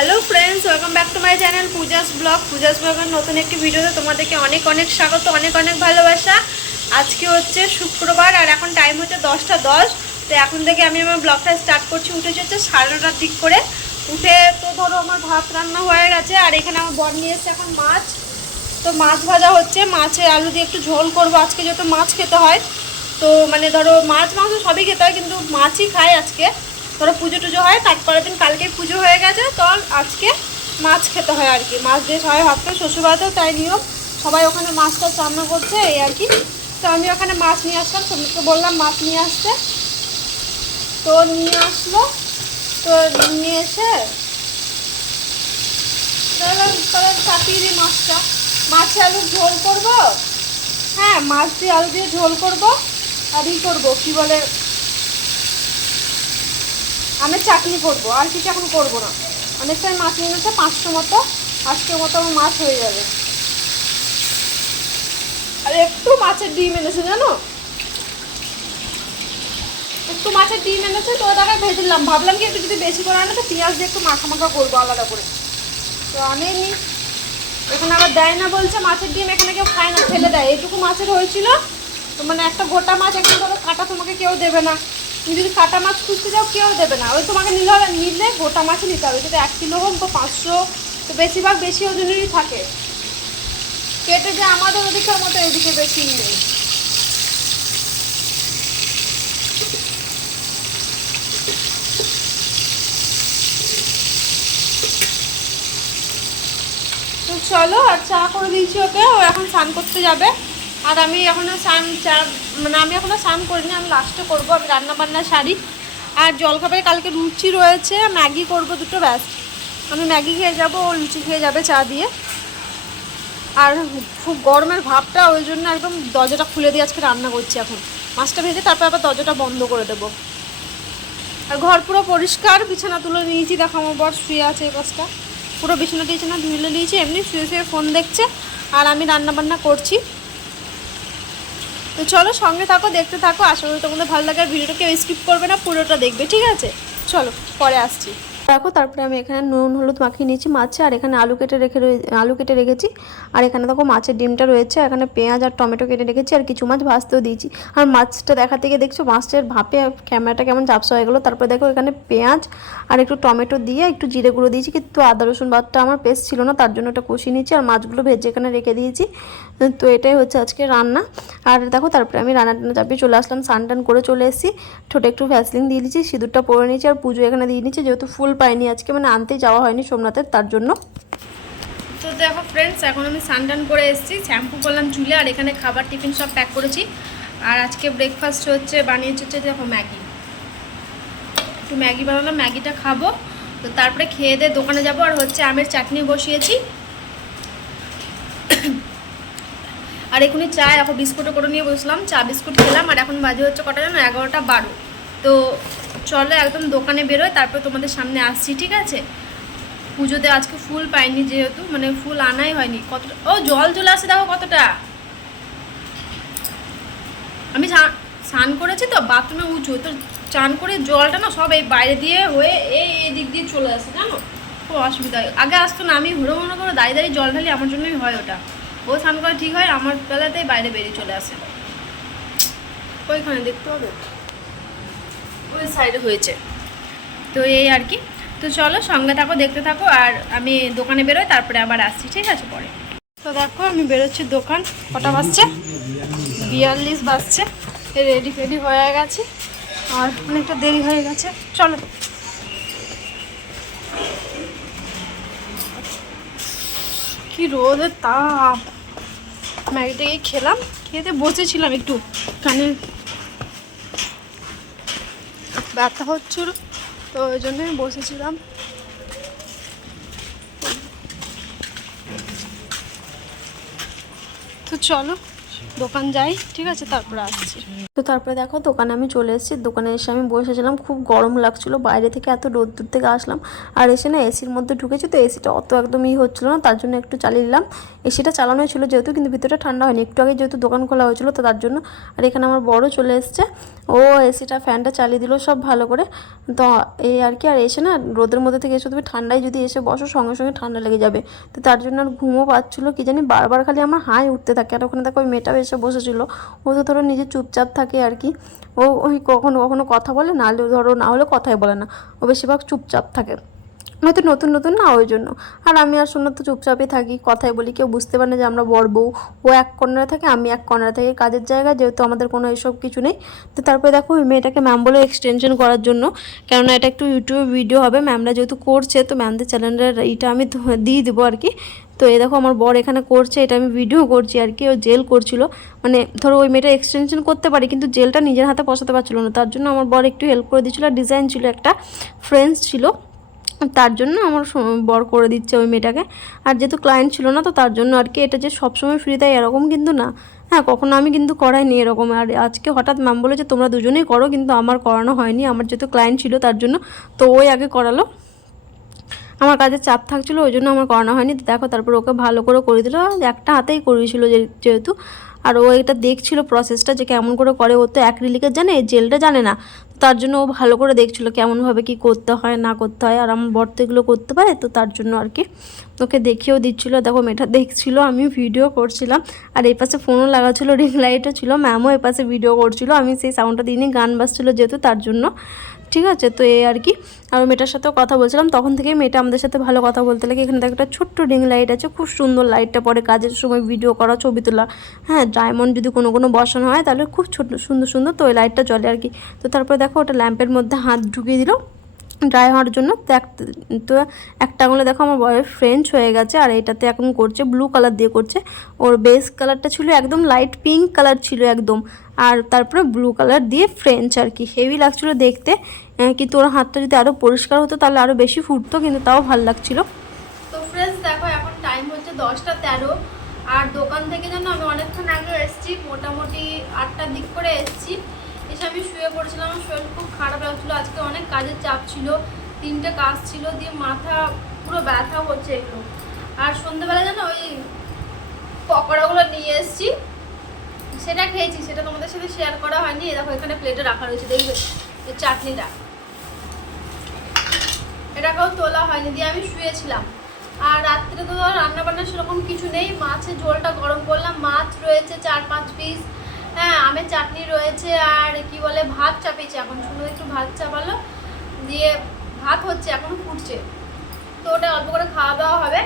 Hello friends, welcome back to my channel Puja's ব্লগের নতুন একটি ভিডিওতে তোমাদেরকে অনেক অনেক স্বাগত, অনেক অনেক ভালোবাসা। আজকে হচ্ছে শুক্রবার আর এখন টাইম হচ্ছে 10:10। তো এখন থেকে আমি আমার ব্লগটা স্টার্ট করছি। উঠেছি হচ্ছে 9:30টার দিক করে। উঠে তো ধরো আমার ভাত রান্না হয়ে গেছে আর এখানে আমার বর নিয়ে এসছে এখন মাছ। তো মাছ ভাজা হচ্ছে, মাছের আলু দিয়ে একটু ঝোল করবো আজকে, যেহেতু মাছ খেতে হয়। তো মানে ধরো মাছ মাংস সবই খেতে হয়, কিন্তু মাছই খাই আজকে। ধরো পুজো টুজো হয়, তারপরের দিন কালকে পুজো হয়ে গেছে, তো আজকে মাছ খেতে হয় আর কি। মাছ দিয়ে সবাই ভাবতো শ্বশুরবাড়িতেও তাই নিয়ম, সবাই ওখানে মাছটা রান্না করছে এই আর কি। তো আমি ওখানে মাছ নিয়ে আসলাম, তোমাকে বললাম মাছ নিয়ে আসতে, তো নিয়ে আসলো। তো নিয়ে এসে চাপিয়ে দিই মাছটা। মাছে আলুর ঝোল করবো, হ্যাঁ মাছ দিয়ে আলু দিয়ে ঝোল করবো। আর ই করবো কি বলে, আমের চাটনি করবো, আর কিছু এখন করবো না। অনেকটাই মাছ নিয়ে নিয়েছে, 500 মতো, আজকের মতো আমার মাছ হয়ে যাবে। আর একটু মাছের ডিম এনেছে জানো, একটু মাছের ডিম এনেছে, তো ওটাকে ভেজেলাম। ভাবলাম কি একটু যদি বেশি করে আনে তো পেঁয়াজ দিয়ে একটু মাখা মাখা করবো আলাদা করে, তো আনেনি। এখানে আবার দেয় না বলছে মাছের ডিম, এখানে কেউ খায় না, ফেলে দেয়। এইটুকু মাছের হয়েছিল, তো মানে একটা গোটা মাছ, এখানে ধরো কাটা তোমাকে কেউ দেবে না। তুমি যদি কাটা মাছ খুঁজতে যাও কেউ দেবে না, ওই তোমাকে নিলে গোটা মাছই নিতে হবে। যদি 1 কিলো হোক বা 500, তো বেশিরভাগ বেশি ওজনেরই থাকে। কেটে যে আমাদের ওদিকের মতো এদিকে বেশি নেই। তো চলো, আর চা করে দিয়েছি ওকে, ও এখন স্নান করতে যাবে। আর আমি এখনও আমি এখনও স্নান করিনি, আমি লাস্টে করবো। আমি রান্না বান্না সারি। আর জলখাবারে কালকে লুচি রয়েছে, ম্যাগি করবো দুটো, ব্যাস। আমি ম্যাগি খেয়ে যাবো, ও লুচি খেয়ে যাবে চা দিয়ে। আর খুব গরমের ভাবটা, ওই জন্য একদম দরজাটা খুলে দিয়ে আজকে রান্না করছি। এখন মাছটা ভেজে তারপর আবার দরজাটা বন্ধ করে দেবো। আর ঘর পুরো পরিষ্কার, বিছানা তুলে নিয়েছি। দেখো আমার বর শুয়ে আছে এই পাশটা, পুরো বিছানা টিছানা ধুলে নিয়েছি, এমনি শুয়ে শুয়ে ফোন দেখছে আর আমি রান্না বান্না করছি। তো চলো সঙ্গে থাকো, দেখতে থাকো, আশা করি তোমাদের ভালো লাগে। আর ভিডিওটা কেউ স্কিপ করবে না, পুরোটা দেখবে, ঠিক আছে? চলো পরে আসছি। দেখো তারপরে আমি এখানে নুন হলুদ মাখিয়ে নিয়েছি মাছে, আর এখানে আলু কেটে রেখেছি। আর এখানে দেখো মাছের ডিমটা রয়েছে, এখানে পেঁয়াজ আর টমেটো কেটে রেখেছি, আর কিছু মাছ ভাজতেও দিয়েছি। আর মাছটা দেখাতে গিয়ে দেখছো মাছের ভাপে ক্যামেরাটা কেমন ঝাপসা হয়ে গেলো। তারপরে দেখো এখানে পেঁয়াজ আর একটু টমেটো দিয়ে একটু জিরে গুঁড়ো দিয়েছি, কিন্তু আদা রসুন বাটটা আমার পেস্ট ছিল না, তার জন্য ওটা কষিয়ে নিয়েছি। আর মাছগুলো ভেজে এখানে রেখে দিয়েছি। তো এটাই হচ্ছে আজকে রান্না। আর দেখো তারপরে আমি রান্নাটা চাপিয়ে চলে আসলাম, স্নান টান করে চলে এসেছি। ঠোঁটে একটু ভ্যাসলিন দিয়ে দিয়েছি, সিঁদুরটা পরে নিয়েছি, আর পুজো এখানে দিয়ে নিয়েছি, যেহেতু ফুল পাইনি আজকে, মানে আনতে যাওয়া হয়নি সোমনাথের, তার জন্য। তো দেখো ফ্রেন্ডস, এখন আমি স্নান টান করে এসেছি, শ্যাম্পু করলাম চুলে, আর এখানে খাবার টিফিন সব প্যাক করেছি। আর আজকে ব্রেকফাস্ট বানিয়েছি হচ্ছে দেখো ম্যাগি। একটু ম্যাগি বানালাম, ম্যাগিটা খাবো। তো তারপরে খেয়ে দিয়ে দোকানে যাব। আর হচ্ছে আমের চাটনি বসিয়েছি। আর এখনই চা, এখন বিস্কুটও করে নিয়ে বসলাম, চা বিস্কুট খেলাম। আর এখন বাজে হচ্ছে কটা জানো, 11টা 12। তো চলো একদম দোকানে বেরোয়, তারপর তোমাদের সামনে আসছি, ঠিক আছে? পুজোতে আজকে ফুল পাইনি, যেহেতু মানে ফুল আনাই হয়নি। কতটা ও জল চলে আসে দেখো কতটা। আমি স্নান করেছি তো, বাথরুমে উঁচু, তো চান করে জলটা না সব এই বাইরে দিয়ে হয়ে এই দিক দিয়ে চলে আসে, জানো? খুব অসুবিধা হয়। আগে আসতো না, আমি হুড়ো মনে করে দাঁড়িয়ে দাঁড়িয়ে জল ঢালি, আমার জন্যই হয় ওটা। ও স্নান করে ঠিক হয়, আমার বেলাতেই বাইরে বেরিয়ে চলে আসে। ওইখানে দেখতে হবে, ওই সাইডে হয়েছে। তো এই আর কি। তো চলো সঙ্গে থাকো, দেখতে থাকো। আর আমি দোকানে বেরোই, তারপরে আবার আসছি, ঠিক আছে পরে। তো দেখো আমি বেরোচ্ছি, দোকান কটা বাজছে, 42 বাজছে। রেডি ফেডি হয়ে গেছে, আর অনেকটা দেরি হয়ে গেছে। চলো। কি রোদের তাপ। ম্যাগিটাকে খেলাম, খেতে বসেছিলাম, একটু কানে ব্যথা হচ্ছিল, তো ওই জন্য আমি বসেছিলাম। তো চলো দোকান যাই, ঠিক আছে, তারপরে আসছি। তো তারপরে দেখো দোকানে আমি চলে এসেছি। দোকানে এসে আমি বসেছিলাম, খুব গরম লাগছিল, বাইরে থেকে এত রোদ্দুর থেকে আসলাম। আর এসে না এসির মধ্যে ঢুকেছি, তো এসিটা অত একদমই হচ্ছিলো না, তার জন্য একটু চালিয়ে দিলাম। এসিটা চালানো ছিল যেহেতু, কিন্তু ভিতরটা ঠান্ডা হয়নি, একটু আগে যেহেতু দোকান খোলা হয়েছিল, তো তার জন্য। আর এখানে আমার বড় চলে এসছে, ও এসিটা ফ্যানটা চালিয়ে দিল সব ভালো করে। তো এই আর কি। আর এসে না রোদের মধ্যে থেকে এসে তুমি ঠান্ডায় যদি এসে বসো, সঙ্গে সঙ্গে ঠান্ডা লেগে যাবে। তো তার জন্য আর ঘুমও পাচ্ছিলো কি জানি, বারবার খালি আমার হাই উঠতে থাকে। আর ওখানে দেখো ওই মেয়েটাও এসে বসেছিল, ও তো ধরো নিজে চুপচাপ থাকে আর কি। ও ওই কখনো কখনো কথা বলে, না হলে ধরো না হলে কথাই বলে না, ও বেশিরভাগ চুপচাপ থাকে, হয়তো নতুন নতুন না ওই জন্য। আর আমি আর শোনা তো চুপচাপই থাকি, কথাই বলি, কেউ বুঝতে পারে না যে আমরা বড় বউ। ও এক কর্নারে থাকে, আমি এক কর্নারে থাকি কাজের জায়গায়, যেহেতু আমাদের কোনো এসব কিছু নেই। তো তারপরে দেখো ওই মেয়েটাকে ম্যাম বলে এক্সটেনশন করার জন্য, কেননা এটা একটু ইউটিউবে ভিডিও হবে, ম্যামরা যেহেতু করছে, তো ম্যামদের চ্যানেলের এইটা আমি দিয়ে দেবো আর কি। তো এই দেখো আমার বর এখানে করছে, এটা আমি ভিডিও করছি আর কি। ও জেল করছিল, মানে ধরো ওই মেয়েটা এক্সটেনশন করতে পারি, কিন্তু জেলটা নিজের হাতে বসাতে পারছিল না, তার জন্য আমার বর একটু হেল্প করে দিচ্ছিলো। আর ডিজাইন ছিল একটা, ফ্রেন্ডস ছিল, তার জন্য আমার বর করে দিচ্ছে ওই মেয়েটাকে। আর যেহেতু ক্লায়েন্ট ছিল না, তো তার জন্য আর কি। এটা যে সবসময় ফ্রি দেয় এরকম কিন্তু না, হ্যাঁ, কখনো আমি কিন্তু করাইনি এরকম। আর আজকে হঠাৎ ম্যাম বলে যে তোমরা দুজনেই করো, কিন্তু আমার করানো হয়নি, আমার যেহেতু ক্লায়েন্ট ছিল তার জন্য। তো ওই আগে করালো, আমার কাজের চাপ থাকছিলো, ওই জন্য আমার করানো হয়নি। দেখো তারপর ওকে ভালো করে দিল, একটা হাতেই করিয়েছিল যেহেতু। আর ও এটা দেখছিল প্রসেসটা যে কেমন করে ও তো অ্যাক্রিলিকের জানে, জেলটা জানে না, তার জন্য ও ভালো করে দেখছিলো কেমনভাবে কি করতে হয় না করতে হয়। আর আমার বর তো এগুলো করতে পারে, তো তার জন্য আর কি ওকে দেখিয়েও দিচ্ছিলো। দেখো মেয়েটা দেখছিলো, আমি ভিডিও করছিলাম, আর এই পাশে ফোনও লাগা ছিল, রিং লাইটও ছিল, ম্যামও এই পাশে ভিডিও করছিলো। আমি সেই সাউন্ডটা দিইনি, গান বাজছিলো যেহেতু, তার জন্য, ঠিক আছে। তো এই আর কি। আর মেয়েটার সাথেও কথা বলছিলাম, তখন থেকেই মেয়েটা আমাদের সাথে ভালো কথা বলতে লাগে। এখানে একটা ছোট্ট রিং লাইট আছে, খুব সুন্দর লাইটটা পরে কাজের সময় ভিডিও করা, ছবি তোলা, হ্যাঁ, ডায়মন্ড যদি কোনো বসানো হয় তাহলে খুব ছোট সুন্দর সুন্দর, তো ওই লাইটটা জ্বলে আর কি। তো তারপরে দেখো ওটা ল্যাম্পের মধ্যে হাত ঢুকিয়ে দিল ড্রাই হওয়ার জন্য। তো একটা আঙুলে দেখো আমার বয়ের ফ্রেঞ্চ হয়ে গেছে, আর এটাতে এখন করছে ব্লু কালার দিয়ে করছে। ওর বেস কালারটা ছিল একদম লাইট পিঙ্ক কালার ছিল একদম, আর তারপরে ব্লু কালার দিয়ে ফ্রেঞ্চ আর কি। হেভি লাগছিলো দেখতে, কিন্তু ওর হাতটা যদি আরও পরিষ্কার হতো তাহলে আরও বেশি ফুটতো, কিন্তু তাও ভালো লাগছিলো। তো ফ্রেন্ডস দেখো এখন টাইম হচ্ছে 10টা 13, আর দোকান থেকে যেন আমি অনেকক্ষণ আগে এসেছি, মোটামুটি 8টার দিক করে এসেছি। এসে আমি শুয়ে পড়েছিলাম, আমার শরীর খুব খারাপ লাগছিলো, আজকে অনেক কাজের চাপ ছিল, 3টে কাজ ছিল, দিয়ে মাথা পুরো ব্যথা হচ্ছে একটু। আর সন্ধ্যেবেলা যেন ওই পকোড়াগুলো নিয়ে এসেছি, সেটা খেয়েছি, সেটা তোমাদের সাথে শেয়ার করা হয়নি। দেখো এখানে প্লেটে রাখা রয়েছে, দেখবে এই চাটনিটা, এটাকেও তোলা হয়নি, দিয়ে আমি শুয়েছিলাম। আর রাত্রে তো রান্নাবান্না সেরকম কিছু নেই, মাছের ঝোলটা গরম করলাম, মাছ রয়েছে 4-5 পিস, হ্যাঁ, আমের চাটনি রয়েছে, আর কি বলে ভাত চাপিয়েছে, এখন শুধু একটু ভাত চাপালো, দিয়ে ভাত হচ্ছে, এখনো ফুটছে, তো ওটা অল্প করে খাওয়া দাওয়া হবে।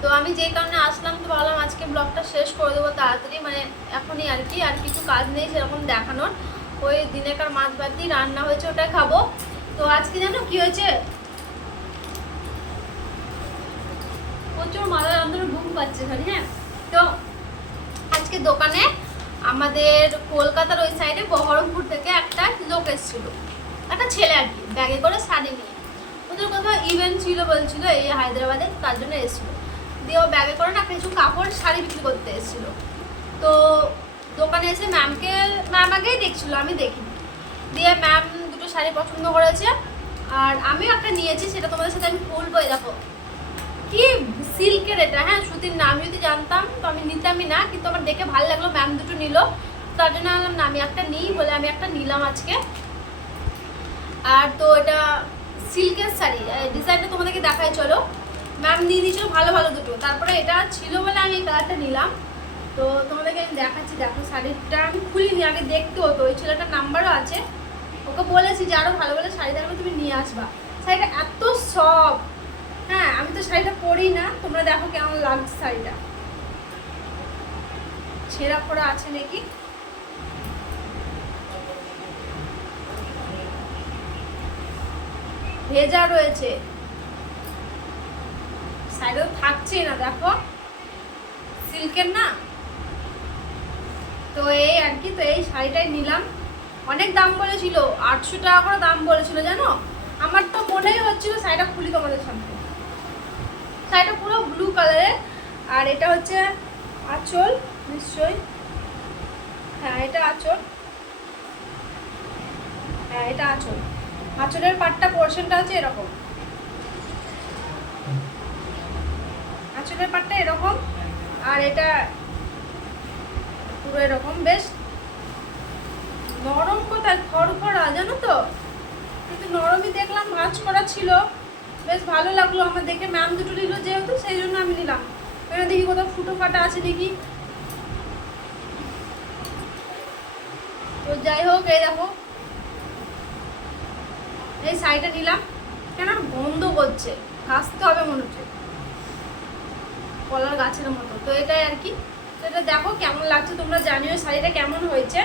তো আমি যেই কারণে আসলাম, তো ভাবলাম আজকে ব্লগটা শেষ করে দেবো তাড়াতাড়ি, মানে এখনই আর কি। আর কিছু কাজ নেই সেরকম দেখানোর, ওই দিনেকার মাছ ভাত দিয়ে রান্না হয়েছে, ওটাই খাবো। তো আজকে জানো কি হয়েছে, প্রচুর মাথার অন্তরে ঘুম পাচ্ছে খালি, হ্যাঁ। তো আজকে দোকানে আমাদের কলকাতার ওই সাইডে বহরমপুর থেকে একটা লোক এসেছিল, একটা ছেলে আর কি, ব্যাগে করে শাড়ি নিয়ে, ওদের কোথাও ইভেন্ট ছিল বলছিল এই হায়দ্রাবাদে, তার জন্য এসেছিল। দিয়ে ও ব্যাগে করে না কিছু কাপড় শাড়ি বিক্রি করতে এসেছিলো। তো দোকানে এসে ম্যাম আগেই দেখছিল, আমি দেখিনি। দিয়ে ম্যাম দুটো শাড়ি পছন্দ করেছে, আর আমিও একটা নিয়েছি, সেটা তোমাদের সাথে আমি বলবো। দেখো কি সিল্কের এটা, হ্যাঁ, সুতির না। আমি যদি জানতাম তো আমি নিতামই না, কিন্তু আমার দেখে ভালো লাগলো, ম্যাম দুটো নিল, তার জন্য বললাম না আমি একটা নিই বলে আমি একটা নিলাম আজকে। আর তো এটা সিল্কের শাড়ি, ডিজাইনটা তোমাদেরকে দেখাই চলো। ম্যাম দিয়ে দিয়েছিল ভালো ভালো দুটো, তারপরে এটা ছিল বলে আমি এই কালারটা নিলাম। তো তোমাদেরকে আমি দেখাচ্ছি, দেখো শাড়িটা আমি খুলিনি, আগে দেখতে হতো, ওই ছেলেটার নাম্বারও আছে, ওকে বলেছি যে আরও ভালো ভালো শাড়ি থাকলে তুমি নিয়ে আসবা। শাড়িটা এত সফট, হ্যাঁ, আমি তো শাড়িটা পরি না, তোমরা দেখো কেমন লাগছে শাড়িটা, ছেঁড়া ফোড়া আছে নাকি, ভেজা রয়েছে, শাড়িও থাকছে না, দেখো সিল্কের না। তো এই আর কি, তো এই শাড়িটাই নিলাম। অনেক দাম বলেছিল, 800 টাকা করে দাম বলেছিল জানো। আমার তো মনেই হচ্ছিল, শাড়িটা খুলি তোমাদের সামনে, শাড়িটা পুরো ব্লু কালারের, আর এটা হচ্ছে আঁচল, নিশ্চয়ই হ্যাঁ এটা আঁচল, হ্যাঁ এটা আঁচল। আঁচলের পাটটা পোর্শনটা আছে এরকম, আঁচলের পাটটা এরকম, আর এটা পুরো এরকম। বেশ নরম, কোথায় খড়খড়া জানো তো, কিন্তু নরমই দেখলাম, ভাঁজ করা ছিল, বেশ ভালো লাগলো আমার দেখে। ম্যাম দুটো নিল যেহেতু, সেই জন্য আমি নিলাম। এখানে দেখি কোথাও ফুটো ফাটা আছে দেখি। তো যাই হোক, এই দেখো এই শাড়িটা নিলাম, কেন গন্ধ করছে, কাচতে হবে মনে হচ্ছে কলার গাছের মতো। তো এটাই আর কি। তো এটা দেখো কেমন লাগছে, তোমরা জানিও শাড়িটা কেমন হয়েছে।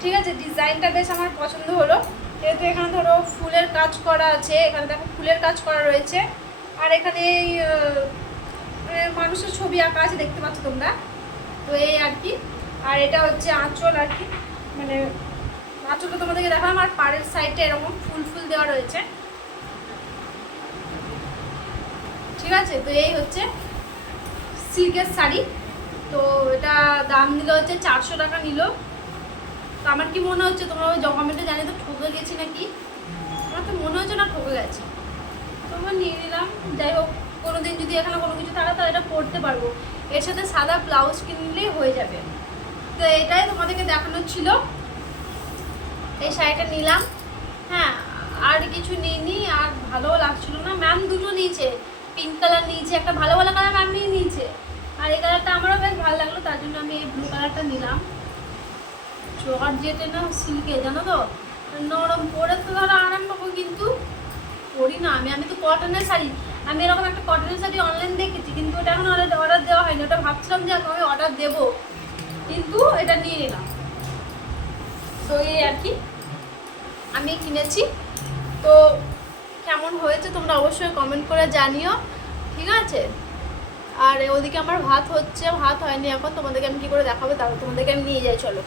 ঠিক আছে, ডিজাইনটা বেশ আমার পছন্দ হলো। যেহেতু এখানে ধরো ফুলের কাজ করা আছে, এখানে দেখো ফুলের কাজ করা রয়েছে, আর এখানে মানুষের ছবি আঁকা আছে, দেখতে পাচ্ছ তোমরা। তো এই আর কি। আর এটা হচ্ছে আঁচল আর কি, মানে আঁচলটা তোমাদেরকে দেখালাম। আর পাড়ের সাইডটা এরকম ফুল ফুল দেওয়া রয়েছে। ঠিক আছে, তো এই হচ্ছে সিল্কের শাড়ি। তো এটা দাম নিল হচ্ছে 400 টাকা নিল। তো আমার কি মনে হচ্ছে, তোমরা ওই কমেন্টে জানি তো ঠকে গেছি নাকি, আমার তো মনে হচ্ছে না ঠকে গেছে। তো আমরা নিয়ে নিলাম। যাই হোক, কোনোদিন যদি এখানে কোনো কিছু থাকে তো এটা পরতে পারবো, এর সাথে সাদা ব্লাউজ কিনলেই হয়ে যাবে। তো এটাই তোমাদেরকে দেখানোর ছিল। এই শাড়িটা নিলাম, হ্যাঁ আর কিছু নিইনি, আর ভালোও লাগছিল না। ম্যাম দুটো নিয়েছে, পিঙ্ক কালার নিয়েছে, একটা ভালো ভালো কালার ম্যাম নিয়েছে, আর এই কালারটা আমারও বেশ ভালো লাগলো, তার জন্য আমি এই ব্লু কালারটা নিলাম। জর্জেটে না সিল্কে, জানো তো নরম, পরে তো ধরো আরাম পাবো, কিন্তু পরি না আমি তো কটনের শাড়ি। আমি এরকম একটা কটনের শাড়ি অনলাইন দেখেছি, কিন্তু ওটা এখন অর্ডার দেওয়া হয়নি। ওটা ভাবছিলাম যে আমি অর্ডার দেবো, কিন্তু এটা নিয়ে নিলাম। তো এই আর কি আমি কিনেছি। তো কেমন হয়েছে তোমরা অবশ্যই কমেন্ট করে জানিও, ঠিক আছে। আর ওদিকে আমার ভাত হচ্ছে, ভাত হয়নি এখন, তোমাদেরকে আমি কী করে দেখাবো, তাহলে তোমাদেরকে আমি নিয়ে যাই, চলো।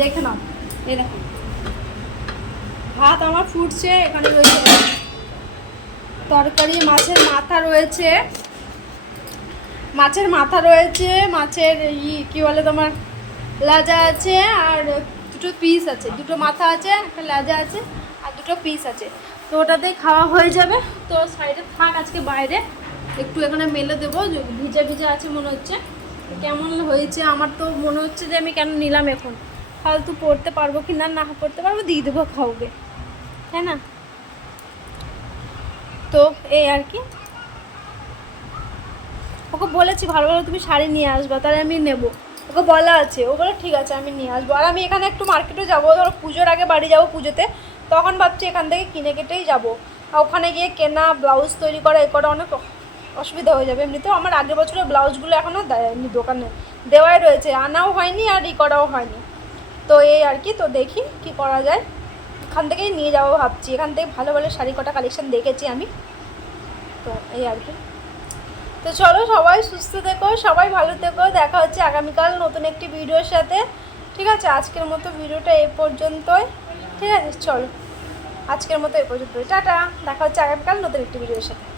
দেখে নাও, এই দেখো ভাত আমার ফুটছে। এখানে রয়েছে তরকারি, মাছের মাথা রয়েছে, মাছের কি বলে তোমার লাজা আছে, আর দুটো পিস আছে, দুটো মাথা আছে, একটা লাজা আছে, আর দুটো পিস আছে। তো ওটাতেই খাওয়া হয়ে যাবে। তো সাইডে থাক, আজকে বাইরে একটু এখানে মেলে দেবো, ভিজা ভিজা আছে মনে হচ্ছে। কেমন হয়েছে আমার তো মনে হচ্ছে যে আমি কেন নিলাম এখন, ফালতু পড়তে পারবো কি না, না পড়তে পারবো দিয়ে দেবো, খাওয়াবে, তাই না। তো এই আর কি, ওকে বলেছি ভালো ভালো তুমি শাড়ি নিয়ে আসবা, তাহলে আমি নেবো। ওকে বলা আছে, ও বলে ঠিক আছে আমি নিয়ে আসবো। আর আমি এখানে একটু মার্কেটে যাবো, ধরো পুজোর আগে বাড়ি যাবো পুজোতে, তখন ভাবছি এখান থেকে কিনে কেটেই যাবো। আর ওখানে গিয়ে কেনা, ব্লাউজ তৈরি করা, এ করা অনেক অসুবিধা হয়ে যাবে। এমনিতেও আমার আগের বছরের ব্লাউজগুলো এখনও দেয়নি, দোকানে দেওয়াই রয়েছে, আনাও হয়নি আর করাও হয়নি। তো এই আর কি, তো দেখি কি করা যায়, এখান থেকেই নিয়ে যাবো ভাবছি। এখান থেকে ভালো ভালো শাড়ি কটা কালেকশন দেখেছি আমি। তো এই আর কি। তো চলো, সবাই সুস্থ থেকো, সবাই ভালো থেকো, দেখা হচ্ছে আগামীকাল নতুন একটি ভিডিওর সাথে, ঠিক আছে। আজকের মতো ভিডিওটা এই পর্যন্তই, ঠিক আছে। চলো আজকের মতো এই পর্যন্তই, টাটা, দেখা হচ্ছে আগামীকাল নতুন একটি ভিডিওর সাথে।